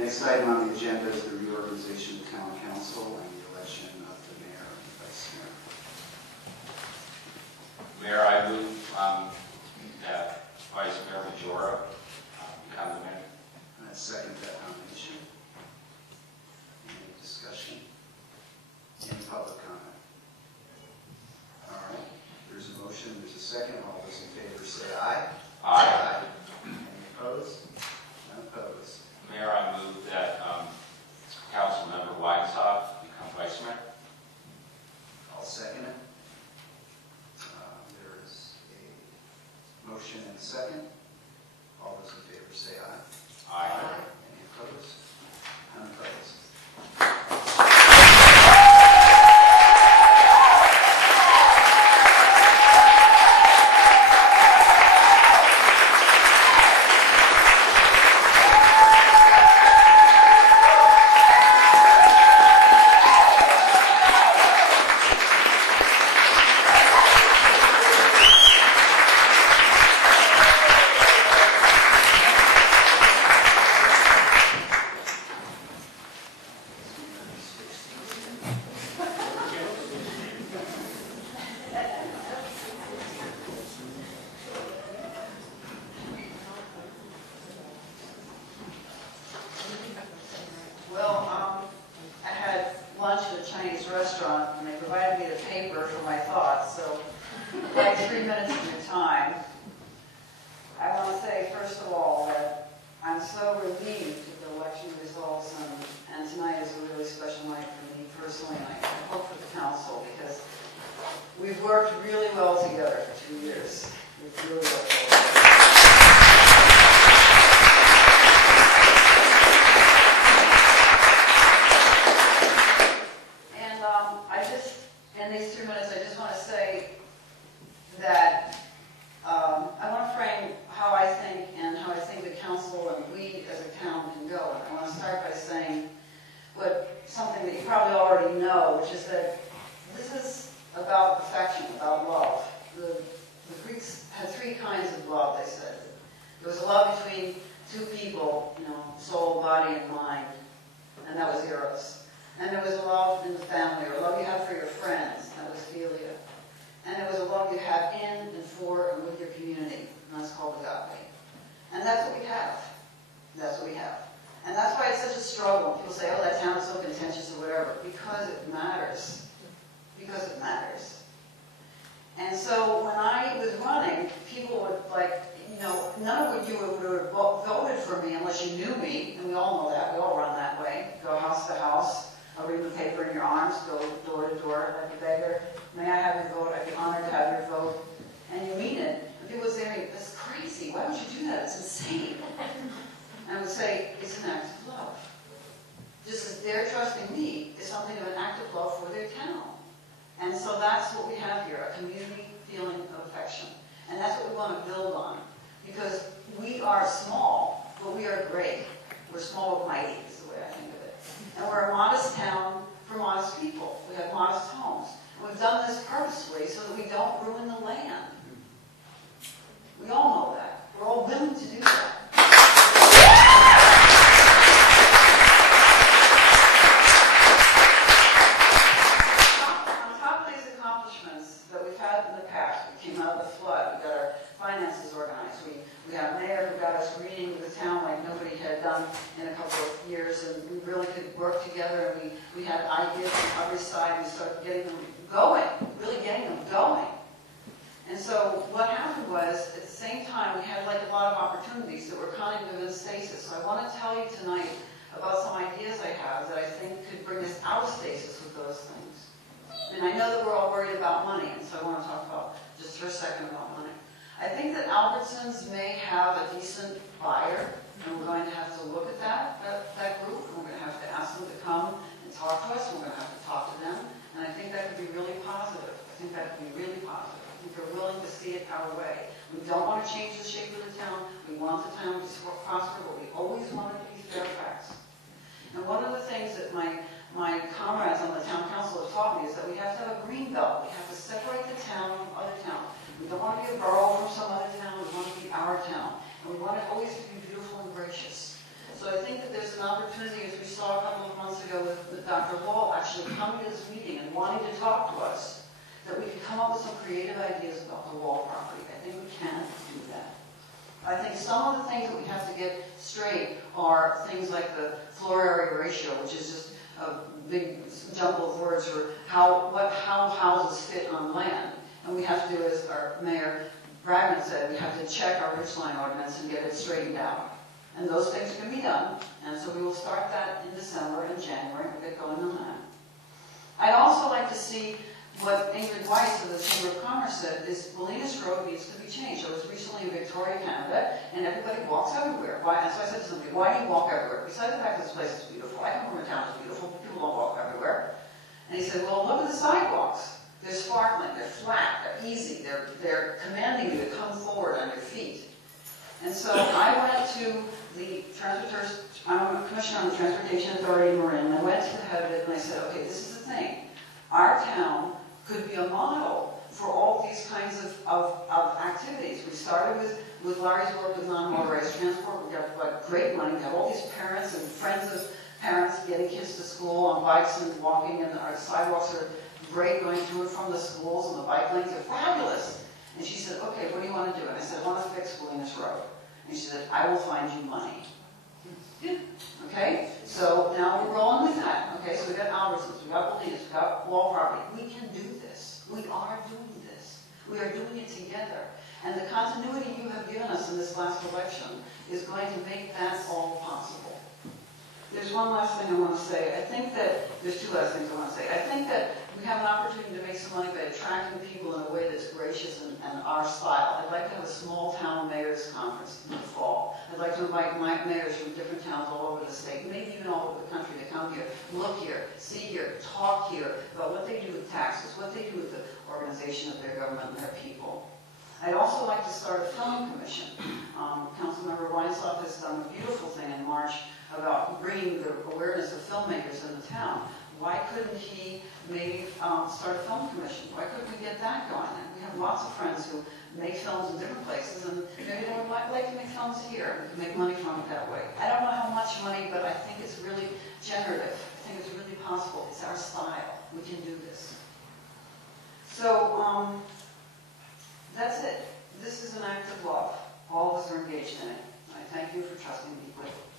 Next item on the agenda is the reorganization of town council and the election of the mayor and vice mayor. Mayor, I move that Vice Mayor Maggiore become the mayor. I second that nomination. Any discussion? Any public comment? All right. There's a motion. There's a second. All those in favor say aye. Aye. Any opposed? None opposed. Mayor, I move that Councilmember Weinstock become Vice Mayor. I'll second it. There is a motion and a second. All those in favor say aye. Aye. Any opposed? None opposed. Restaurant, and they provided me the paper for my thoughts, so like 3 minutes of your time. I want to say, first of all, that I'm so relieved at the election results, and tonight is a really special night for me personally, and I hope for the council, because we've worked really well together for 2 years. We've really worked well together. In these 2 minutes, I just want to say that I want to frame how I think and how I think the council and we as a town can go. And I want to start by saying something that you probably already know, which is that this is about affection, about love. The Greeks had 3 kinds of love, they said. There was a love between 2 people, soul, body, and mind, and that was eros. And there was a love in the family, or a love you have for your friends, that was philia. And there was a love you have in and for and with your community, and that's called agape. And that's what we have. That's what we have. And that's why it's such a struggle. People say, oh, that town is so contentious or whatever, because it matters. Because it matters. And so when I was running, people would none of you would have voted for me unless you knew me, and we all know that. We all run that way. Go house to house. I'll read the paper in your arms, go door to door like a beggar. May I have your vote? I'd be honored to have your vote. And you mean it. And people would say to me, that's crazy. Why would you do that? It's insane. And I would say, it's an act of love. Just as they're trusting me is something of an act of love for their town. And so that's what we have here, a community feeling of affection. And that's what we want to build on. Because we are small, but we are great. We're small but mighty is the way I think of it. And we're a modest town for modest people. We have modest homes. And we've done this purposefully so that we don't ruin the land. We all know that. We're all willing to do that. On top of these accomplishments that we've had in the past, we came out of the flood, we got our finances organized, we had a mayor who got us greening the town like nobody had done in a couple of years, and we really could work together, and we had ideas on every side, and we started getting them going, really getting them going. And so what happened was, at the same time, we had like a lot of opportunities that were kind of in stasis. So I want to tell you tonight about some ideas I have that I think could bring us out of stasis with those things. And I know that we're all worried about money, and so I want to talk about, just for a second, about money. I think that Albertsons may have a decent buyer, and we're going to have to look at that group, and we're going to have to ask them to come and talk to us, and we're going to have to talk to them, and I think that could be really positive. I think that could be really positive. I think they're willing to see it our way. We don't want to change the shape of the town. We want the town to prosper, but we always want it to be Fairfax. And one of the things that my comrades on the town council have taught me is that we have to have a green belt. We have to separate the town from other towns. We don't want to be a borough from some other town. We want to be our town. And we want it always to be beautiful and gracious. So I think that there's an opportunity, as we saw a couple of months ago with Dr. Hall actually coming to this meeting and wanting to talk to us, that we can come up with some creative ideas about the wall property. I think we can do that. I think some of the things that we have to get straight are things like the floor area ratio, which is just a big jumble of words for how houses fit on land. And we have to do, as our Mayor Bragman said, we have to check our ridgeline ordinance and get it straightened out. And those things can be done, and so we will start that in December and January. We'll get going on that. I'd also like to see what Ingrid Weiss of the Chamber of Commerce said is Bolinas Road needs to be changed. I was recently in Victoria, Canada, and everybody walks everywhere. Why? So I said to somebody, why do you walk everywhere? Besides the fact that this place is beautiful, I come from a town that's beautiful, but people don't walk everywhere. And he said, well, look at the sidewalks. They're sparkling, they're flat, they're easy, they're commanding you to come forward on your feet. And so I went to the I'm a commissioner on the Transportation Authority in Marin, and I went to the head of it and I said, okay, this is the thing. Our town could be a model for all these kinds of activities. We started with Larry's work with non-motorized transport. We got great money. We have all these parents and friends of parents getting kids to school on bikes and walking, and our sidewalks are great going to and from the schools, and the bike lanes are fabulous. And she said, okay, what do you want to do? And I said, I want to fix Bolinas Road. And she said, I will find you money. Okay, so now we're rolling with that. Okay, so we got Albertsons, we got Bolinas, we got wall property. We can do this. We are doing this. We are doing it together. And the continuity you have given us in this last election is going to make that all possible. There's one last thing I want to say. I think that, there's two last things I want to say. I think that we have an opportunity to make some money by attracting people in a way that's gracious and our style. I'd like to have a small town mayors conference in the fall. I'd like to invite mayors from different towns all over the state, maybe even all over the country, to come here, look here, see here, talk here about what they do with taxes, what they do with the organization of their government and their people. I'd also like to start a film commission. Councilmember Weinstock has done a beautiful thing in March about bringing the awareness of filmmakers in the town. Why couldn't he maybe start a film commission? Why couldn't we get that going? And we have lots of friends who make films in different places, and maybe they would like to make films here and make money from it that way. I don't know how much money, but I think it's really generative. I think it's really possible. It's our style. We can do this. So that's it. This is an act of love. All of us are engaged in it. I thank you for trusting me with it.